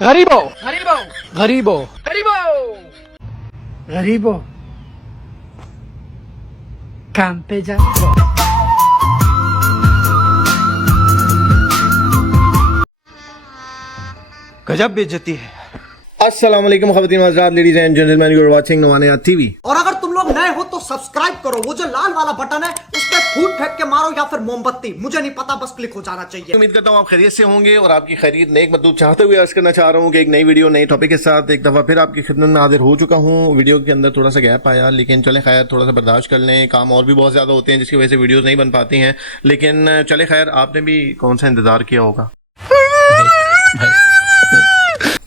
गरीबो गरीबो गरीबो गरीबो गरीबो काम पे जाओ। गजब बेइज्जती है। अस्सलाम वालेकुम ख़वातीन व हज़रात, ladies and gentleman, you are watching नवानियात TV. और अगर तुम लोग नए हो तो सब्सक्राइब करो, वो जो लाल वाला बटन है उस पर फूट फेंक के मारो या फिर मोमबत्ती, मुझे नहीं पता, बस क्लिक हो जाना चाहिए। उम्मीद करता हूँ आप खैरियत से होंगे और आपकी खैरियत नेक मतलूब चाहते हुए अर्ज करना चाह रहा हूँ कि एक नई वीडियो नई टॉपिक के साथ एक दफ़ा फिर आपकी खिदमत में हाजिर हो चुका हूँ। वीडियो के अंदर थोड़ा सा गैप आया, लेकिन चले खैर, थोड़ा सा बर्दाश्त कर लें। काम और भी बहुत ज़्यादा होते हैं जिसकी वजह से वीडियोज़ नहीं बन पाती हैं, लेकिन चले खैर, आपने भी कौन सा इंतज़ार किया होगा।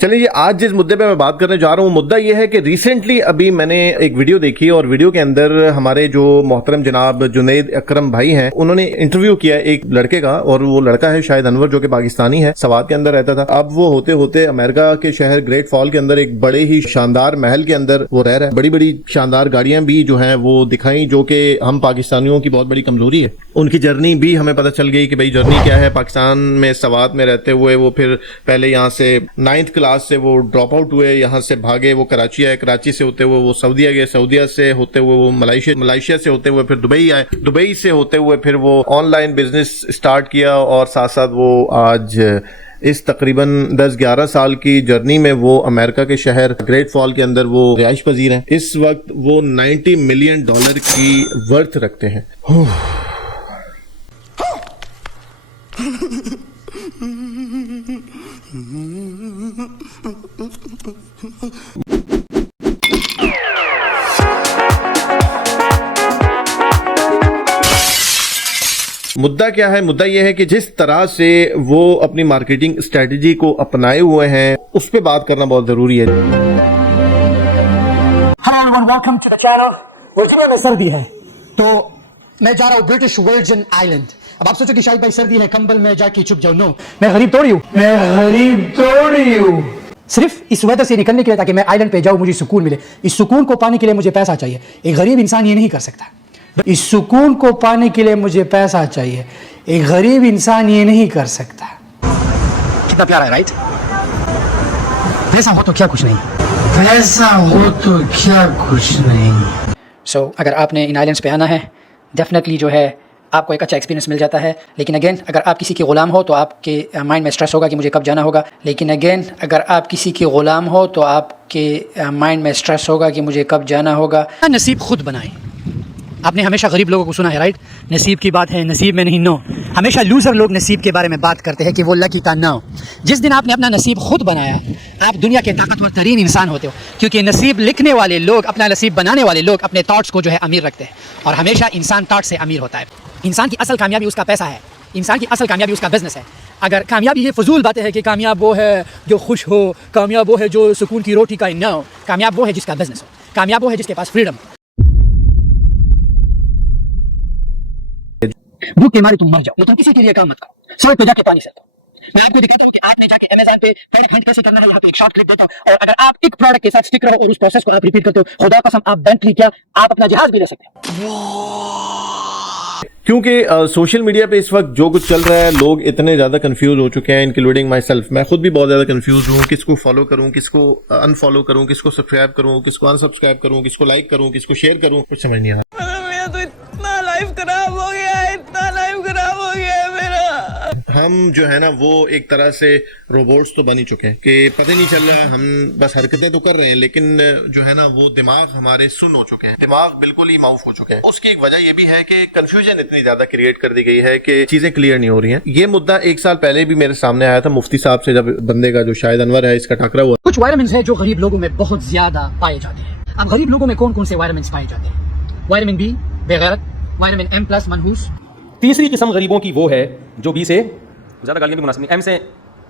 चलिए, आज जिस मुद्दे पे मैं बात करने जा रहा हूँ, मुद्दा यह है कि रिसेंटली अभी मैंने एक वीडियो देखी और वीडियो के अंदर हमारे जो मोहतरम जनाब जुनैद अकरम भाई हैं, उन्होंने इंटरव्यू किया एक लड़के का, और वो लड़का है शायद अनवर, जो कि पाकिस्तानी है, सवात के अंदर रहता था। अब वो होते होते अमेरिका के शहर ग्रेट फॉल के अंदर एक बड़े ही शानदार महल के अंदर वो रह रहा है। बड़ी बड़ी शानदार गाड़ियां भी जो है वो दिखाई, जो कि हम पाकिस्तानियों की बहुत बड़ी कमजोरी है। उनकी जर्नी भी हमें पता चल गई कि भाई जर्नी क्या है। पाकिस्तान में सवात में रहते हुए वो फिर पहले यहाँ से 9th क्लास से वो ड्रॉप आउट हुए, यहाँ से भागे, वो कराची आए, कराची से होते हुए वो सऊदीया गए, सऊदीया से होते हुए वो मलाइशिया से होते हुए फिर दुबई आए, दुबई से होते हुए फिर वो ऑनलाइन बिजनेस स्टार्ट किया, और साथ साथ वो आज इस तकरीबन 10-11 साल की जर्नी में वो अमेरिका के शहर ग्रेट फॉल के अंदर वो रिहाइश पजीर हैं। इस वक्त वो $90 मिलियन की वर्थ रखते हैं। मुद्दा क्या है? मुद्दा यह है कि जिस तरह से वो अपनी मार्केटिंग स्ट्रेटजी को अपनाए हुए हैं, उस पे बात करना बहुत जरूरी है। Welcome to the channel. Virginia में सर्दी है तो मैं जा रहा हूँ ब्रिटिश वर्जिन आइलैंड। अब आप सोचो कि शायद भाई सर्दी है, कंबल में जाके छुप जाऊं। नो, मैं गरीब थोड़ी हूँ, मैं गरीब थोड़ी हूँ। सिर्फ इस वजह से निकलने के लिए ताकि मैं आइलैंड पे जाऊं, मुझे सुकून मिले। इस सुकून को पाने के लिए मुझे पैसा चाहिए। एक गरीब इंसान ये नहीं कर सकता। इस सुकून को पाने के लिए मुझे पैसा चाहिए। एक गरीब इंसान ये नहीं कर सकता। कितना प्यारा है, राइट? पैसा हो तो क्या कुछ नहीं, पैसा हो तो क्या कुछ नहीं। सो अगर आपने इन आइलैंड्स पे आना है, डेफिनेटली जो है आपको एक अच्छा एक्सपीरियंस मिल जाता है। लेकिन अगेन, अगर आप किसी के ग़ुलाम हो तो आपके माइंड में स्ट्रेस होगा कि मुझे कब जाना होगा। लेकिन अगेन, अगर आप किसी के ग़ुलाम हो तो आपके माइंड में स्ट्रेस होगा कि मुझे कब जाना होगा। नसीब खुद बनाए। आपने हमेशा गरीब लोगों को सुना है, राइट? नसीब की बात है, नसीब में नहीं। नो, हमेशा लूज़र लोग नसीब के बारे में बात करते हैं कि वो लकी था। नो, जिस दिन आपने अपना नसीब खुद बनाया, आप दुनिया के ताकतवर तरीन इंसान होते हो। क्योंकि नसीब लिखने वाले लोग, अपना नसीब बनाने वाले लोग अपने थॉट्स को जो है अमीर रखते हैं। और हमेशा इंसान थॉट से अमीर होता है। इंसान की असल कामयाबी उसका पैसा है। इंसान की असल कामयाबी उसका बिजनेस है। अगर कामयाबी ये फजूल बातें हैं कि कामयाब वो है जो खुश हो, कामयाब वो है जो सुकून की रोटी का। नो, कामयाब वो है जिसका बिजनेस हो, कामयाब वो है जिसके पास फ्रीडम। भूख के मारे तुम मर जाओ, तुम किसी के लिए काम मत करो, सड़क पे जाके पानी से दो। मैं आपको दिखाता हूँ कि आपने जाके अमेज़न पे प्रोडक्ट हंट कैसे करना है। यहाँ पे एक शॉर्ट क्लिप देता हूँ, और अगर आप एक प्रोडक्ट के साथ स्टिक रहो और उस प्रोसेस को आप रिपीट करते हो, खुदा कसम आप बेंटली क्या, आप अपना जहाज भी ले सकते हो। क्योंकि सोशल मीडिया पे इस वक्त जो कुछ चल रहा है, लोग इतने ज़्यादा कंफ्यूज हो चुके हैं, इंक्लूडिंग माई सेल्फ। मैं खुद भी बहुत ज़्यादा कंफ्यूज हूँ, किसको फॉलो करूँ, किसको अनफॉलो करूँ, किसको सब्सक्राइब करूँ, किसको अनसब्सक्राइब करूँ, किसको लाइक करूँ, किसको शेयर करूँ, कुछ समझ नहीं आ रहा। मेरा तो इतना लाइफ खराब हो गया है, इतना लाइफ खराब हो गया है मेरा। हम जो है ना वो एक तरह से रोबोट्स तो बन ही चुके हैं कि पता नहीं चल रहा है, हम बस हरकतें तो कर रहे हैं, लेकिन जो है ना वो दिमाग हमारे सुन हो चुके हैं, दिमाग बिल्कुल ही माउफ हो चुके हैं। उसकी एक वजह ये भी है कि कंफ्यूजन इतनी ज्यादा क्रिएट कर दी गई है कि चीजें क्लियर नहीं हो रही हैं। ये मुद्दा 1 साल पहले भी मेरे सामने आया था मुफ्ती साहब से, जब बंदे का जो शायद अनवर है इसका टकरा हुआ। कुछ वायटामिन्स हैं जो गरीब लोगों में बहुत ज्यादा पाए जाते हैं। अब गरीब लोगों में कौन कौन से वायटामिन्स पाए जाते हैं? वायटामिन बी बेगैरत, वायटामिन M+ मनहूस। तीसरी किस्म गरीबों की वो है जो बी से ज़्यादा गालियाँ भी मुनासिब नहीं, M से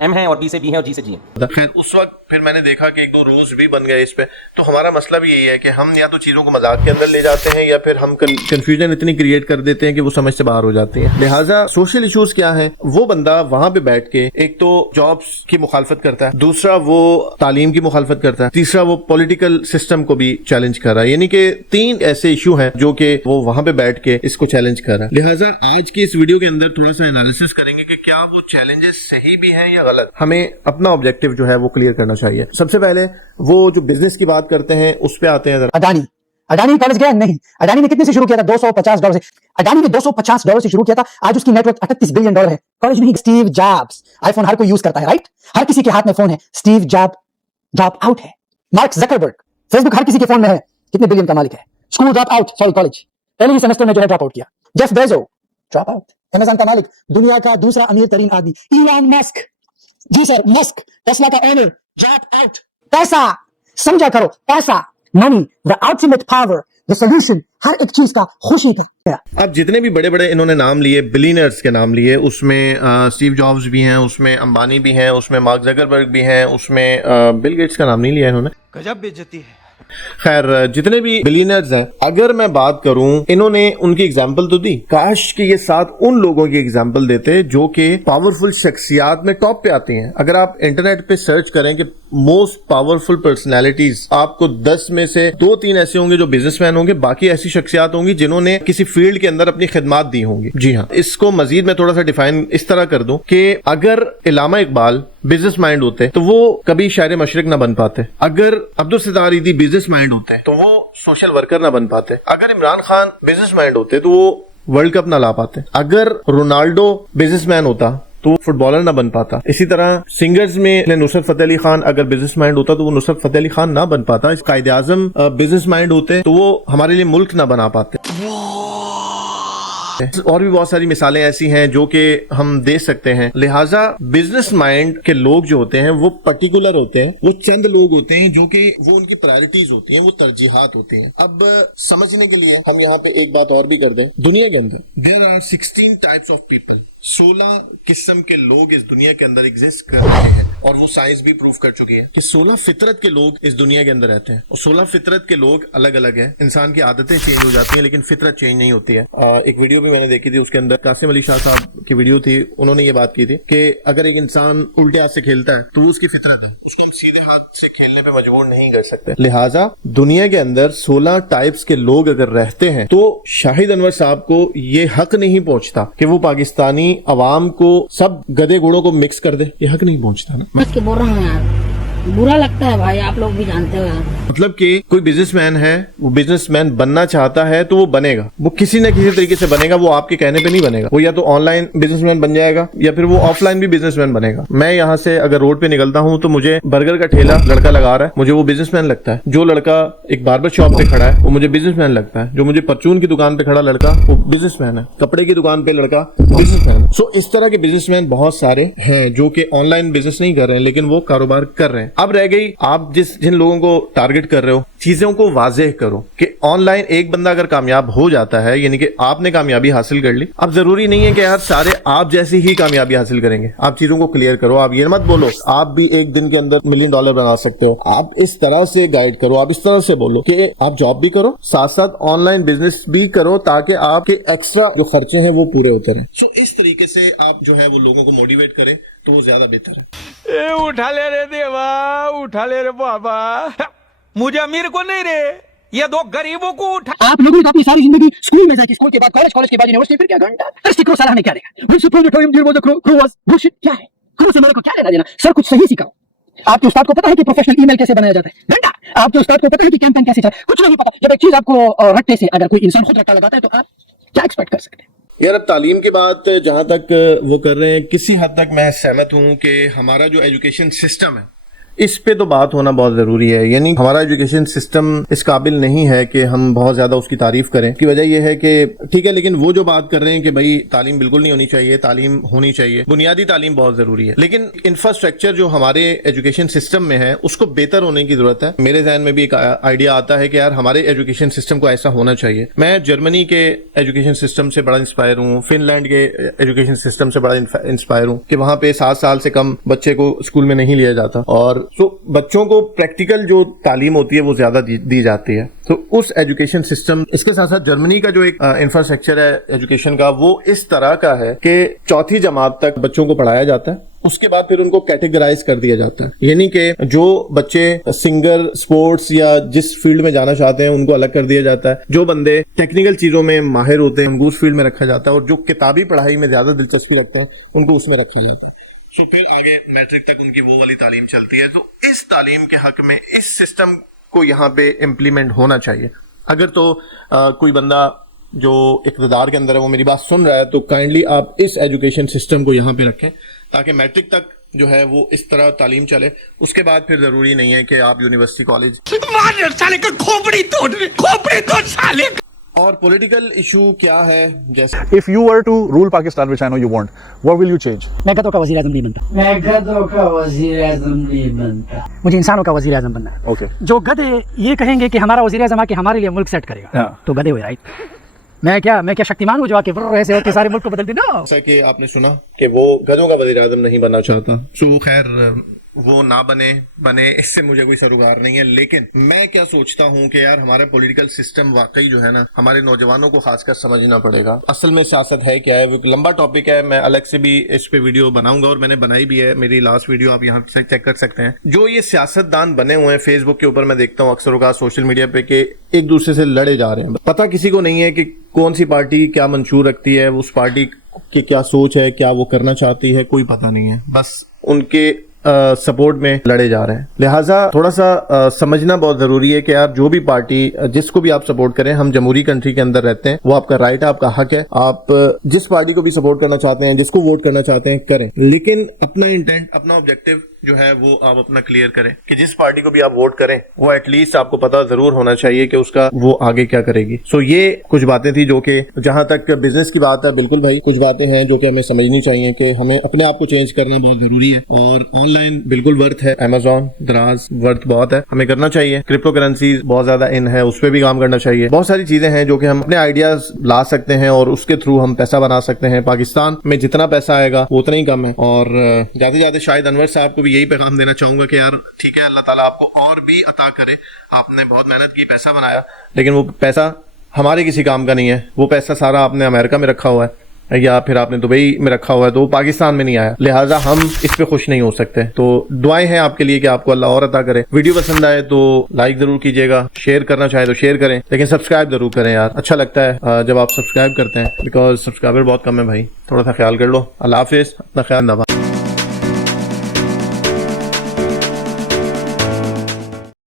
M है और B से B है और G से G है। खैर, उस वक्त फिर मैंने देखा कि 1-2 रूल्स भी बन गए इस पे। तो हमारा मसला भी यही है कि हम या तो चीज़ों को मजाक के अंदर ले जाते हैं, या फिर हम कंफ्यूजन इतनी क्रिएट कर देते हैं कि वो समझ से बाहर हो जाती है। लिहाजा सोशल इश्यूज क्या है, वो बंदा वहां पे बैठ के एक तो जॉब्स की मुखालफत करता है, दूसरा वो तालीम की मुखालफत करता है, तीसरा वो पॉलिटिकल सिस्टम को भी चैलेंज कर रहा है। यानी कि 3 ऐसे इशू हैं जो कि वो वहां पे बैठ के इसको चैलेंज कर रहा है। लिहाजा आज की इस वीडियो के अंदर थोड़ा सा एनालिसिस करेंगे कि क्या वो चैलेंजेस सही भी हैं या गलत, हमें अपना ऑब्जेक्टिव जो है वो क्लियर करना चाहिए। सबसे पहले वो जो बिजनेस की बात करते हैं उस पे आते हैं जरा। अडानी कॉलेज गया नहीं? अडानी ने कितने से शुरू किया था? $250 से। अडानी ने $250 से शुरू किया था, आज उसकी नेटवर्थ $38 बिलियन है। कॉलेज नहीं। स्टीव जॉब्स, आईफोन हर कोई यूज करता है, राइट? हर किसी के हाथ में फोन है। स्टीव जॉब आउट है। मार्क जकरबर्ग, फेसबुक हर किसी के फोन में है, कितने बिलियन का मालिक है। School drop out, sorry college पहले ही सेमेस्टर में जो है ड्रॉप आउट किया। जेफ बेजो ड्रॉप आउट, अमेज़न का मालिक, दुनिया का दूसरा अमीर तरीन आदमी। इलॉन मस्क, जी सर, मस्क, टेस्ला का ओनर, ड्रॉप आउट। पैसा, समझा करो, पैसा, money, the ultimate power, the solution, हर एक चीज का, खुशी का। अब जितने भी बड़े बड़े इन्होंने नाम लिए, बिलियनर्स के नाम लिए, उसमें स्टीव जॉब्स भी हैं, उसमें अंबानी भी हैं, उसमें मार्क जकरबर्ग भी हैं, उसमें बिल गेट्स का नाम नहीं लिया इन्होंने। गजब बेइज्जती है। खैर, जितने भी बिलियनर्स हैं, अगर मैं बात करूं, इन्होंने उनकी एग्जांपल तो दी, काश कि ये साथ उन लोगों की एग्जांपल देते जो कि पावरफुल शख्सियात में टॉप पे आती हैं। अगर आप इंटरनेट पे सर्च करें कि मोस्ट पावरफुल पर्सनैलिटीज, आपको 10 में से 2-3 ऐसे होंगे जो बिजनेसमैन होंगे, बाकी ऐसी शख्सियात होंगी जिन्होंने किसी फील्ड के अंदर अपनी खिदमात दी होंगी। जी हाँ, इसको मजीद मैं थोड़ा सा डिफाइन इस तरह कर दूं कि अगर इलामा इकबाल बिजनेस माइंड होते तो वो कभी शायर मशरिक ना बन पाते। अगर अब्दुल सत्तार ईदी बिजनेस माइंड होते तो वो सोशल वर्कर ना बन पाते। अगर इमरान खान बिजनेस माइंड होते तो वो वर्ल्ड कप ना ला पाते। अगर रोनाल्डो बिजनेसमैन होता तो वो फुटबॉलर ना बन पाता। इसी तरह सिंगर्स में नुसरत फतेह अली खान अगर बिजनेस माइंड होता तो वो नुसरत फतेह अली खान ना बन पाता। इस कायदे आजम बिजनेस माइंड होते तो वो हमारे लिए मुल्क ना बना पाते। और भी बहुत सारी मिसालें ऐसी हैं जो कि हम दे सकते हैं। लिहाजा बिजनेस माइंड के लोग जो होते हैं वो पर्टिकुलर होते हैं, वो चंद लोग होते हैं जो कि वो उनकी प्रायोरिटीज होती हैं, वो तरजीहात होती हैं। अब समझने के लिए हम यहाँ पे एक बात और भी कर दें। दुनिया के अंदर there are 16 types of people, 16 किस्म के लोग इस दुनिया के अंदर एग्जिस्ट कर रहे हैं, और वो साइंस भी प्रूव कर चुकी है कि 16 फितरत के लोग इस दुनिया के अंदर रहते हैं। और 16 फितरत के लोग अलग अलग हैं। इंसान की आदतें चेंज हो जाती हैं लेकिन फितरत चेंज नहीं होती है। एक वीडियो भी मैंने देखी थी, उसके अंदर कासिम अली शाह साहब की वीडियो थी, उन्होंने ये बात की थी कि अगर एक इंसान उल्टे हाथ से खेलता है तो उसकी फितरत है, उसको हम सीधे हाथ से खेलने पे मजबूर नहीं कर सकते। लिहाजा दुनिया के अंदर 16 टाइप्स के लोग अगर रहते हैं तो शाहिद अनवर साहब को ये हक नहीं पहुंचता कि वो पाकिस्तानी अवाम को सब गधे घोड़ों को मिक्स कर दे। ये हक नहीं पहुंचता ना। बस के बोल रहा हूँ यार, बुरा लगता है भाई, आप लोग भी जानते हो यार। मतलब कि कोई बिजनेसमैन है, वो बिजनेसमैन बनना चाहता है तो वो बनेगा, वो किसी न किसी तरीके से बनेगा, वो आपके कहने पे नहीं बनेगा। वो या तो ऑनलाइन बिजनेसमैन बन जाएगा या फिर वो ऑफलाइन भी बिजनेसमैन बनेगा। मैं यहाँ से अगर रोड पे निकलता हूँ तो मुझे बर्गर का ठेला लड़का लगा रहा है, मुझे वो बिजनेसमैन लगता है। जो लड़का एक बार्बर शॉप पे खड़ा है वो मुझे बिजनेसमैन लगता है। जो मुझे परचून की दुकान पे खड़ा लड़का वो बिजनेसमैन है। कपड़े की दुकान पे लड़का बिजनेसमैन है। सो इस तरह के बिजनेसमैन बहुत सारे हैं जो कि ऑनलाइन बिजनेस नहीं कर रहे हैं लेकिन वो कारोबार कर रहे हैं। अब रह गई, आप जिन लोगों को टारगेट कर रहे हो, चीजों को वाज़ेह करो कि ऑनलाइन एक बंदा अगर कामयाब हो जाता है, यानी कि आपने कामयाबी हासिल कर ली, अब जरूरी नहीं है कि यार सारे आप जैसी ही कामयाबी हासिल करेंगे। आप चीजों को क्लियर करो। आप ये मत बोलो आप भी एक दिन के अंदर $1 मिलियन बना सकते हो। आप इस तरह से गाइड करो, आप इस तरह से बोलो कि आप जॉब भी करो, साथ साथ ऑनलाइन बिजनेस भी करो ताकि आपके एक्स्ट्रा जो खर्चे हैं वो पूरे होते रहे। सो इस तरीके से आप जो है वो लोगों को मोटिवेट करें तो वो ज्यादा बेहतर है। ए उठा ले रे देवा, उठा ले रे बाबा, मुझे अमीर को नहीं रे, ये 2 गरीबों को उठा। आप लोगों ने तो अपनी सारी जिंदगी स्कूल में जाके, स्कूल के बाद कॉलेज, कॉलेज के बाद यूनिवर्सिटी, फिर क्या घंटा क्रो साला हमें क्या देगा? क्या है क्रो से मेरे को क्या लेना देना? सर कुछ सही सिखाओ। आपके उस्ताद को पता है कि प्रोफेशनल ईमेल कैसे बनाया जाता है? घंटा। आपके उस्ताद को पता है कि कैंपेन कैसे चला? कुछ नहीं पता। जब एक चीज आपको रट्टे से, अगर कोई इंसान खुद रट्टा लगाता है तो आप क्या एक्सपेक्ट कर सकते हैं? यार, अब तालीम की बात जहां तक वो कर रहे हैं, किसी हद तक मैं सहमत हूं कि हमारा जो एजुकेशन सिस्टम है इस पे तो बात होना बहुत जरूरी है। यानी हमारा एजुकेशन सिस्टम इस काबिल नहीं है कि हम बहुत ज्यादा उसकी तारीफ करें। की वजह यह है कि ठीक है, लेकिन वो जो बात कर रहे हैं कि भाई तालीम बिल्कुल नहीं होनी चाहिए, तालीम होनी चाहिए, बुनियादी तालीम बहुत जरूरी है, लेकिन इंफ्रास्ट्रक्चर जो हमारे एजुकेशन सिस्टम में है उसको बेहतर होने की जरूरत है। मेरे जहन में भी एक आइडिया आता है कि यार हमारे एजुकेशन सिस्टम को ऐसा होना चाहिए। मैं जर्मनी के एजुकेशन सिस्टम से बड़ा इंस्पायर हूँ, फिनलैंड के एजुकेशन सिस्टम से बड़ा इंस्पायर हूँ कि वहां पे 7 साल से कम बच्चे को स्कूल में नहीं लिया जाता और बच्चों को प्रैक्टिकल जो तालीम होती है वो ज्यादा दी जाती है। तो उस एजुकेशन सिस्टम, इसके साथ साथ जर्मनी का जो एक इंफ्रास्ट्रक्चर है एजुकेशन का, वो इस तरह का है कि 4वीं जमात तक बच्चों को पढ़ाया जाता है, उसके बाद फिर उनको कैटेगराइज कर दिया जाता है। यानी कि जो बच्चे सिंगर, स्पोर्ट्स या जिस फील्ड में जाना चाहते हैं उनको अलग कर दिया जाता है। जो बंदे टेक्निकल चीजों में माहिर होते हैं उनको उस फील्ड में रखा जाता है और जो किताबी पढ़ाई में ज्यादा दिलचस्पी रखते हैं उनको उसमें रखा जाता है। सो फिर आगे मैट्रिक तक उनकी वो वाली तालीम चलती है। तो इस तालीम के हक में इस सिस्टम को यहाँ पे इम्प्लीमेंट होना चाहिए। अगर तो कोई बंदा जो इक़्तिदार के अंदर है वो मेरी बात सुन रहा है तो काइंडली आप इस एजुकेशन सिस्टम को यहाँ पे रखें ताकि मैट्रिक तक जो है वो इस तरह तालीम चले। उसके बाद फिर जरूरी नहीं है कि आप यूनिवर्सिटी कॉलेज और पॉलिटिकल इशू क्या है, जैसे If you were to rule Pakistan, which I know you won't, what will you change? मैं गधों का वज़ीर आज़म नहीं बनता। मैं गधों का वजीर आजम नहीं बनता। मुझे इंसानों का वज़ीर आज़म बनना है। Okay. जो गधे ये कहेंगे कि हमारा वज़ीर आज़म आके हमारे लिए मुल्क सेट करेगा, हाँ। तो गधे हुए, राइट? मैं क्या शक्तिमान हूँ जो आके ऐसे होके सारे मुल्क को बदल देना? जैसा कि आपने सुना कि वो गधों का वज़ीर आज़म नहीं बनना चाहता। सो खैर वो ना बने इससे मुझे कोई सरोकार नहीं है। लेकिन मैं क्या सोचता हूँ कि यार हमारा पॉलिटिकल सिस्टम वाकई जो है ना हमारे नौजवानों को खासकर समझना पड़ेगा। असल में सियासत है क्या है, वो एक लंबा टॉपिक है, मैं अलग से भी इस पे वीडियो बनाऊंगा और मैंने बनाई भी है, मेरी लास्ट वीडियो आप यहाँ से चेक कर सकते हैं। जो ये सियासतदान बने हुए हैं फेसबुक के ऊपर मैं देखता हूँ अक्सर औक़ात सोशल मीडिया पे कि एक दूसरे से लड़े जा रहे हैं। पता किसी को नहीं है कि कौन सी पार्टी क्या मंशूर रखती है, उस पार्टी की क्या सोच है, क्या वो करना चाहती है, कोई पता नहीं है। बस उनके सपोर्ट में लड़े जा रहे हैं। लिहाजा थोड़ा सा समझना बहुत जरूरी है कि यार जो भी पार्टी जिसको भी आप सपोर्ट करें, हम जमहूरी कंट्री के अंदर रहते हैं, वो आपका राइट है, आपका हक है। आप जिस पार्टी को भी सपोर्ट करना चाहते हैं, जिसको वोट करना चाहते हैं, करें, लेकिन अपना इंटेंट, अपना ऑब्जेक्टिव जो है वो आप अपना क्लियर करें कि जिस पार्टी को भी आप वोट करें वो एटलीस्ट आपको पता जरूर होना चाहिए कि उसका वो आगे क्या करेगी। सो ये कुछ बातें थी जो कि जहां तक बिजनेस की बात है, बिल्कुल भाई कुछ बातें हैं जो कि हमें समझनी चाहिए कि हमें अपने आप को चेंज करना बहुत जरूरी है। और ऑनलाइन बिल्कुल वर्थ है, अमेजॉन दराज वर्थ बहुत है, हमें करना चाहिए। क्रिप्टो करेंसी बहुत ज्यादा इन है, उस पर भी काम करना चाहिए। बहुत सारी चीजें हैं जो कि हम अपने आइडियाज ला सकते हैं और उसके थ्रू हम पैसा बना सकते हैं। पाकिस्तान में जितना पैसा आएगा वो उतना ही कम है। और जाते जाते शायद अनवर साहब को भी यही पैगाम देना चाहूंगा कि यार ठीक है, अल्लाह ताला आपको और भी अता करे। आपने बहुत मेहनत की, पैसा बनाया, लेकिन वो पैसा हमारे किसी काम का नहीं है। वो पैसा सारा आपने अमेरिका में रखा हुआ है या फिर आपने दुबई में रखा हुआ है, तो वो पाकिस्तान में नहीं आया। लिहाजा हम इस पे खुश नहीं हो सकते। तो दुआएं हैं आपके लिए कि आपको अल्लाह और अता करे। वीडियो पसंद आए तो लाइक जरूर कीजिएगा, शेयर करना चाहे तो शेयर करें, लेकिन सब्सक्राइब जरूर करें यार। अच्छा लगता है जब आप सब्सक्राइब करते हैं, बिकॉज सब्सक्राइबर बहुत कम है भाई। थोड़ा सा ख्याल कर लो। अल्लाह हाफिज, अपना ख्याल रखना।